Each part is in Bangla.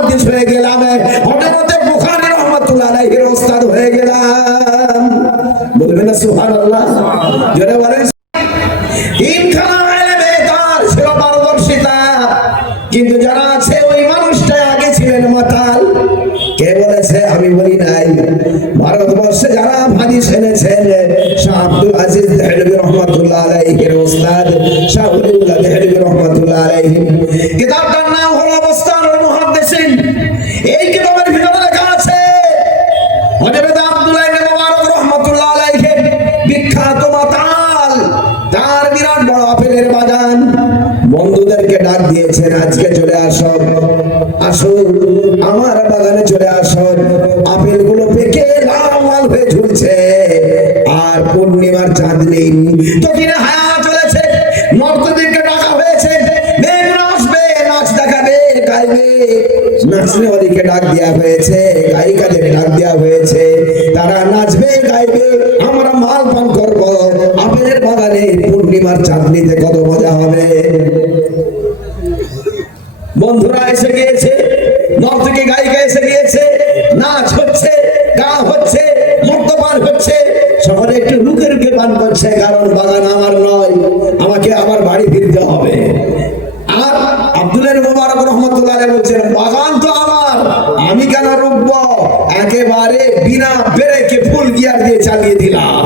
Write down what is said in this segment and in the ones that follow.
মুহাদ্দিস হয়ে গেলাম, হযরত বুখারী রাহমাতুল্লাহ আলাইহির উস্তাদ হয়ে গেলাম। বলবেন না সুবহানাল্লাহ? জোরে বলেন। তিনখানা ইলমে তার ছিল পারদর্শিতা, কিন্তু যারা আছে ওই মানুষটা আগে ছিলেন মাতাল। কে বলেছে? আমি বলি নাই। ভারতবর্ষে যারা হাদিস এনেছেন, শাহ আব্দুল আজিজ দেহলভী রহমাতুল্লাহ আলাইহির উস্তাদ শাহ ওলিউল্লাহ দেহলভী রহমাতুল্লাহ আলাইহি, কিতাবটার নাম হলো বুস্তানুল মুহাদ্দিসিন। এই কিতাবের ভিতরে লেখা আছে হযরত আব্দুল্লাহ ইবনে মুবারক রাহমাতুল্লাহ আলাইহি বিখ্যাত মাতাল, তার বিরাট বড় আপেলের বাগান। বন্ধুদেরকে ডাক দিয়েছেন, আজকে চলে আসো, আসুন আমার বাগানে চলে আসুন। আপেলগুলো পেকে লাল লাল হয়ে ঝুলছে, আর পূর্ণিমার চাঁদনি তকিনে হায়া চলেছে। নর্তকীদেরকে ডাকা হয়েছে, মেয়েরা আসবে, নাচ দেখাবে, গাইবে। নাচনেওয়ালিকে ডাক দেওয়া হয়েছে, গায়িকাদের ডাক দেওয়া হয়েছে, তারা নাচবে, গাইবে, আমরা মাল পান করবো। আপেলের বাগানে পূর্ণিমার চাঁদনিতে কত মজা হবে। বন্ধুরা এসে গিয়েছে, নর্তকী গায়িকা এসে গিয়েছে, নাচ হচ্ছে, গান হচ্ছে, মদ্যপান হচ্ছে, সকলে একটু রুখে রুখে পান করছে, কারণ বাগান আমার নয়, আমাকে আমার বাড়ি ফিরতে হবে। আর আব্দুল্লাহ ইবনে মুবারক রাহমাতুল্লাহ আলাইহি বলছেন, বাগান তো আমার, আমি কেন রুখবো? একেবারে বিনা ব্রেকে ফুল গিয়ার দিয়ে চালিয়ে দিলাম।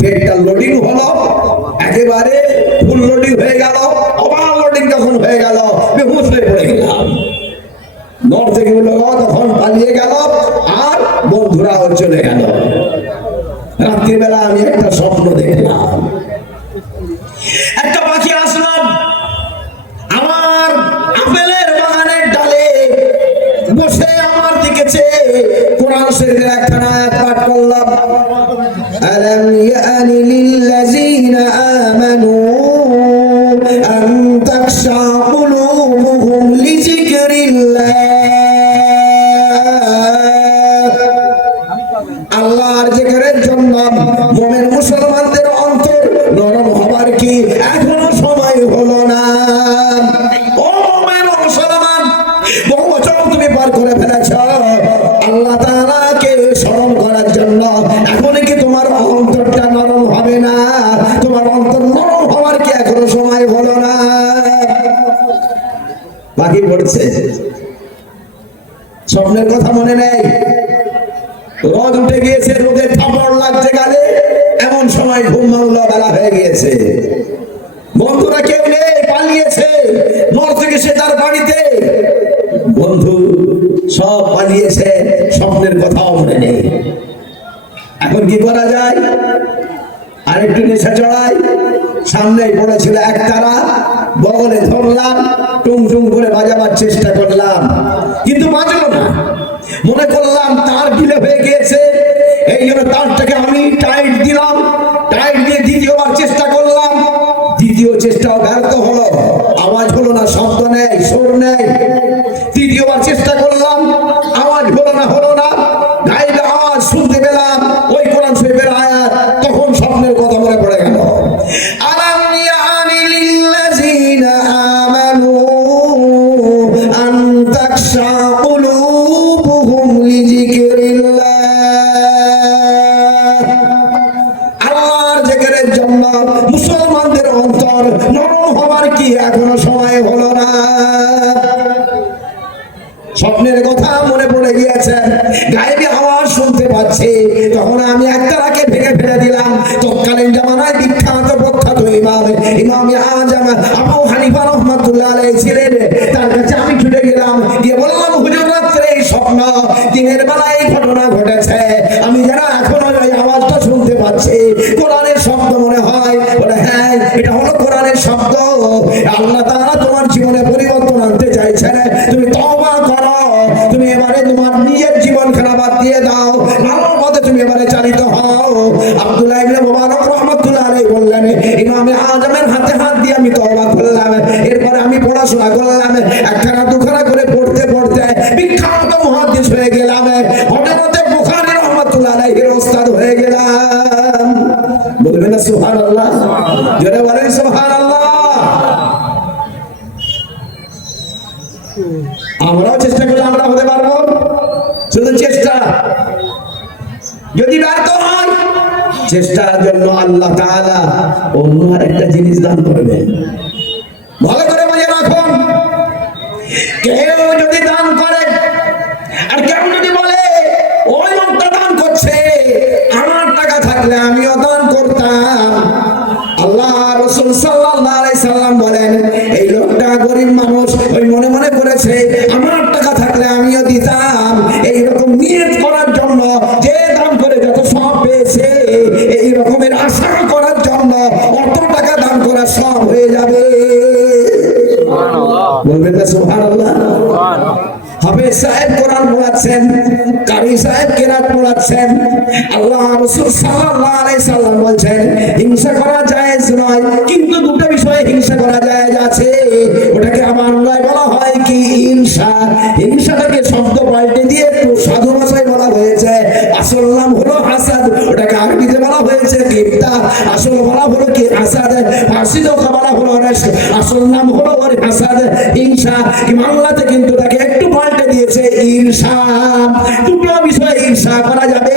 পেটটা লোডিং হলো, একেবারে ফুল লোডিং হয়ে গেল, ওভার লোডিং যখন হয়ে গেল, বেহুশ হয়ে পড়ে গেলাম। নর্তকী গুলো তখন পালিয়ে গেল, আর বন্ধুরাও চলে গেল। রাত্রিবেলা আমি একটা স্বপ্ন দেখলাম, একটা পাখি আসলাম আমার আপেলের বাগানের ডালে বসে আমার দিকে চেয়ে কোরআন শরীফের একটা আয়াত পাঠ করলাম, আলাম ইয়ানি লিল্লাযিনা আমানু আন তাখশা কুলুবুহুম লিযিকরিল্লাহ। আল্লাহর জিকিরের জন্য মুমিন মুসলমানদের অন্তর নরম হবার কি এখনো সময় হলো না? ও মুমিন মুসলমান, বহু বছর তুমি পার করে ফেলেছো আল্লাহ তাআলাকে স্মরণ করার জন্য, এখন কি তোমার অন্তরটা নরম হবে না? তোমার অন্তর নরম হওয়ার কি এখনো সময় হলো না? বাকি পড়ছে, স্বপ্নের কথা মনে নেই, রোদ উঠে গিয়েছে, রোদের থাপড় লাগছে গালে, এমন সময় ঘুম ভাঙলো, বেলা হয়ে গিয়েছে। বন্ধুরা কেউ নেই, পালিয়েছে। নর্তকী সে তার বাড়িতে, বন্ধু সব পালিয়েছে, স্বপ্নের কথাও মনে নেই। এখন কি করা যায়? আরেকটু নেশা চড়াই। সামনেই পড়েছিল একতারা, বগলে ধরলাম, টুং টুং করে বাজাবার চেষ্টা করলাম, কিন্তু বাজলো না। মনে করলাম তার ঢিলে হয়ে গিয়েছে, এই জন্য তারটাকে আমি টাইট দিলাম। টাইট দিয়ে দ্বিতীয়বার চেষ্টা করলাম, দ্বিতীয় চেষ্টাও ব্যর্থ হলো, আওয়াজ হলো না, শব্দ নেই, সুর নেই। তৃতীয়বার চেষ্টা করলাম, আওয়াজ হলো না, গাইবে আওয়াজ শুনতে পেলাম, ওই কোরআন শরীফের আয়াত। তখন স্বপ্নের কথা মনে পড়ে গেল, আলাম ইয়ানি লিল্লাযিনা আমানু আন তাখশা কুলুবুহুম লিযিকরিল্লাহ। আল্লাহর জিকিরের জন্য মুসলমানদের অন্তর নরম হওয়ার কি এখনো সময় হলো না? স্বপ্নের কথা মনে পড়ে গিয়েছে, গায়েবী আওয়াজ শুনতে পাচ্ছি। তখন আমি একতারাকে ভেঙে ফেলে দিলাম। তৎকালীন জামানায় বিখ্যাত প্রখ্যাত ইমাম আযম আবু হানিফা রাহমাতুল্লাহ আলাইহি ছিলেন, তার কাছে আমি ছুটে গেলাম, গিয়ে বললাম, হুজুর রাত্রে এই স্বপ্ন, দিনের বেলায় এই ঘটনা ঘটেছে, আমি যারা এখনো ওই আওয়াজটা শুনতে পাচ্ছি, কোরআনের শব্দ মনে হয়। বলে হ্যাঁ, এটা হলো কোরআনের শব্দ। আল্লাহ তাআলা তোমার জীবনে পরিবর্তন আনতে চাইছেন, তুমি তওবা করো, তুমি এবারে তোমার নিজের জীবন খারাপ দিয়ে দাও, ভালো পথে তুমি এবারে চালিত হও। আব্দুল্লাহ ইবনে মুবারক রাহমাতুল্লাহ আলাইহি বললেন, ইমাম আযমের হাতে হাত দিয়ে আমি তওবা করলাম। এরপরে আমি পড়াশোনা করলাম, একখানা দুখানা করে পড়তে পড়তে বিখ্যাত মুহাদ্দিস হয়ে গেলাম, হযরত বুখারী রাহমাতুল্লাহ আলাইহির উস্তাদ হয়ে গেলাম। বলবেন না সুবহানাল্লাহ? জোরে বলেন সুবহানাল্লাহ। আমরাও চেষ্টা করলে আমরা হতে পারবো, শুধু চেষ্টা। যদি ব্যর্থ হয়, চেষ্টার জন্য আল্লাহ তাআলা অন্য আরেকটা জিনিস দান করবেন। ভালো করে বুঝে রাখুন, কেউ যদি দান করে আর কেউ যদি বলে ওই লোকটা দান করছে, আমার টাকা থাকলে আমিও দান করতাম, আল্লাহ রাসূল সাল্লাল্লাহু আলাইহি সাল্লাম বলেন এই লোকটা গরিব মানুষ, ওই মনে মনে করেছে আমার টাকা থাকলে আমিও দিতাম, এই রকম নিয়ত করার জন্য, যে দান করে যত সব পেয়েছে এই রকমের আশা করার জন্য অত টাকা দান করা সব হয়ে যাবে। সুবহানাল্লাহ, বলবেন না সুবহানাল্লাহ? হাফেজ সাহেব কোরআন পড়াচ্ছেন, কারি সাহেব কিরাত পড়াচ্ছেন, আল্লাহ রাসূল সাল্লাল্লাহু আলাইহি সাল্লাম বলছেন হিংসা করা জায়েজ নয়, কিন্তু দুটো বিষয়ে হিংসা করা জায়েজ আছে, ওটাকে আমার নয় বলা হয় কি হিংসা। হিংসাটাকে শব্দ পাল্টে দিয়ে একটু সাধু ভাষায় বলা হয়েছে, আসল নাম হলো হাসাদ, ওটাকে আরবিতে বলা হয়েছে গিবতা, আসল বলা হলো কি হাসাদ, ফার্সিতে বলা হলো রাশক, আসল নাম হলো ওর হাসাদ হিংসা, কি বাংলাতে কিন্তু তাকে একটু পাল্টে দিয়েছে ঈর্ষা। দুটো বিষয়ে ঈর্ষা করা যাবে,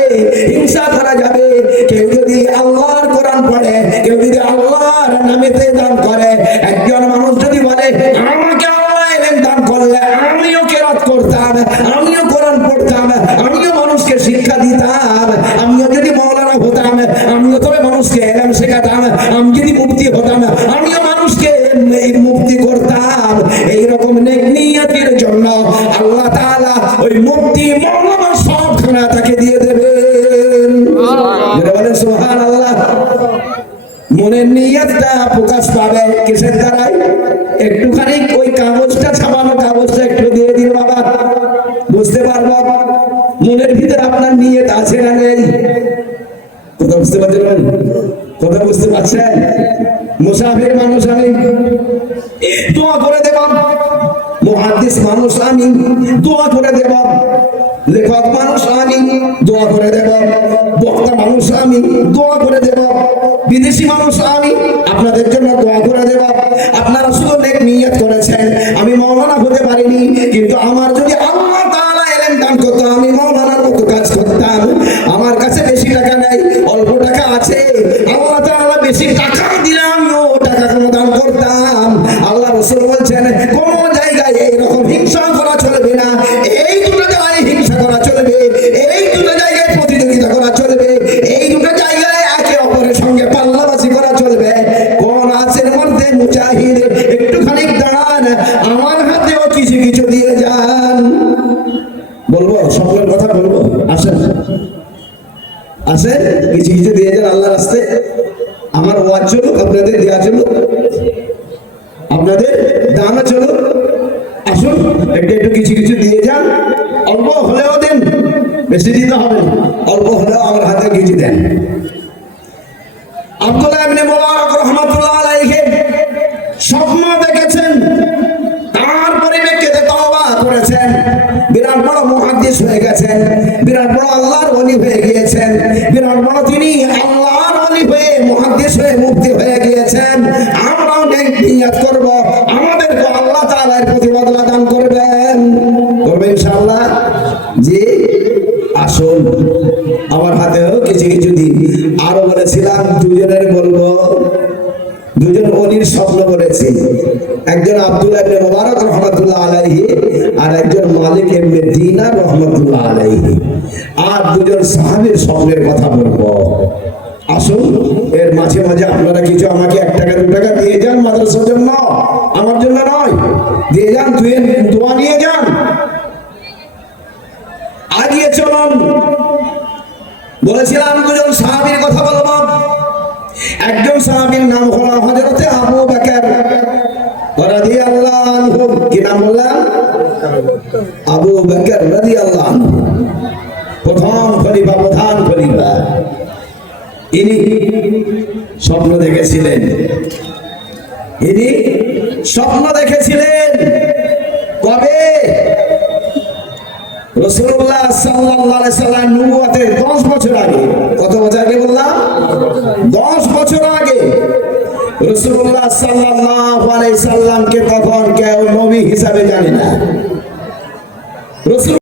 হিংসা করা যাবে। কেউ যদি আল্লাহর কোরআন পড়ে, কেউ যদি আল্লাহর নামেতে দান করে, একজন মানুষ যদি বলে আমাকে আল্লাহ এলেম দান করলে আমিও কিরাত করতাম, আমিও কোরআন পড়তাম, আমিও মানুষকে শিক্ষা দিতাম, আমিও যদি মাওলানা হতাম, আমিও তবে মানুষকে এলেম শেখাতাম, আমি যদি মুফতি হতাম, আমিও মানুষকে মুফতি করতাম, এইরকম নেক নিয়তের জন্য আল্লাহ তাআলা ওই মুফতি মাওলানা সব খানা তাকে দিয়ে দেবেন। বলেন সুবহানাল্লাহ। মনের নিয়তটা প্রকাশ পাবে কিসের দ্বারাই? একটুখানি ওই কাগজটা ছাপানো কাগজটা একটু দিয়ে দিন বাবা, বুঝতে পারবো মনের ভিতরে আপনার নিয়ত আছে না নেই। কথা বুঝতে পারছেন? কথা বুঝতে পারছেন? মুসাফির মানুষ আমি, দোয়া করে দেব, মুহাদ্দিস মানুষ আমি, দোয়া করে দেব, লেখক মানুষ আমি, দোয়া করে দেব, বক্তা মানুষ আমি, দোয়া করে দেব, বিদেশি মানুষ আমি, আপনাদের জন্য দোয়া করে দেব। আপনারা শুধু নেক নিয়ত করেছেন, আমি মাওলানা হতে পারিনি, কিন্তু আমার যদি আল্লাহ তাআলা এলেম দান করতো, আমি মাওলানার মতো কাজ করতাম। আমার কাছে বেশি টাকা নেই, অল্প টাকা আছে, আল্লাহ তাআলা বেশি টাকা দিলে আমিও টাকা দান করতাম। আল্লাহ রাসূল বলছেন কোন জায়গায় এইরকম হিংসা করা চলবে না, এই দুটো জায়গায় হিংসা করা চলবে, এই দুটো জায়গায় প্রতিযোগিতা করা চলবে, এই দুটো জায়গায় একে অপরের সঙ্গে পাল্লাবাজি করা চলবে। কোন আছেন মধ্যে মুজাহিদ, একটুখানি দাঁড়ান, আমার হাতেও কিছু কিছু দিয়ে যান। বলবো সকলের কথা বলবো, আসেন আসেন কিছু কিছু দিয়ে যান আল্লাহর রাস্তায়। আমার ওয়াজ চলুক, আপনাদের দেওয়া চলুক, আপনাদের দানা চলুক, আসুন একটু একটু কিছু কিছু দিয়ে যান। অল্প হলেও দেন, বেশি দিতে হবে না, অল্প হলেও আমার হাতে কিছু দেন। আব্দুল্লাহ ইবনে মুবারক রাহমাতুল্লাহ আলাইহি স্বপ্ন দেখেছেন, তার পরিপ্রেক্ষিতে তওবা করেছেন, বিরাট বড় মুহাদ্দিস হয়ে গেছেন, বিরাট বড় আল্লাহর ওলি হয়ে গিয়েছেন, বিরাট বড় তিনি আল্লাহর ওলি হয়ে মুহাদ্দিস হয়ে মুফতি হয়ে গিয়েছেন। আমরাও নেক নিয়ত করব, আমাদেরকে আল্লাহ তাআলা এর প্রতিফল দান করবেন, করবে ইনশাআল্লাহ। জি আসুন, আমার হাতেও কিছু কিছু দিন। আরো বলেছিলাম দুজনের বলবো, দুজন ওলির স্বপ্ন বলেছি, একজন আব্দুল্লাহ ইবনে মুবারক রাহমাতুল্লাহ আলাইহি আর একজন মালিক ইবনে দিনার রাহমাতুল্লাহ আলাইহি, আর দুজন সাহাবীর স্বপ্নের কথা বলবো। আসুন এর মাঝে মাঝে আপনারা কিছু আমাকে 1 টাকা 2 টাকা দিয়ে যান, মাদ্রাসার জন্য, আমার জন্য নয়, দিয়ে যান, দোয়া নিয়ে যান। আগিয়ে চলুন। বলেছিলাম দুজন সাহাবীর কথা বলবো। একজন সাহাবীর নাম হলো হযরত আবু বকর রাদিয়াল্লাহু আনহু। কি নাম বললাম? আবু বকর রাদিয়াল্লাহু আনহু, প্রথম খলিফা, প্রধান খলিফা। ইনি স্বপ্ন দেখেছিলেন, ইনি স্বপ্ন দেখেছিলেন কবে? রাসূলুল্লাহ সাল্লাল্লাহু আলাইহি সাল্লাম নবুয়তের 10 বছর আগে। কত বছর আগে বললাম? 10 বছর আগে রাসূলুল্লাহ সাল্লাল্লাহু আলাইহি সাল্লামকে তখন কেউ নবী হিসাবে জানে না। রাসূল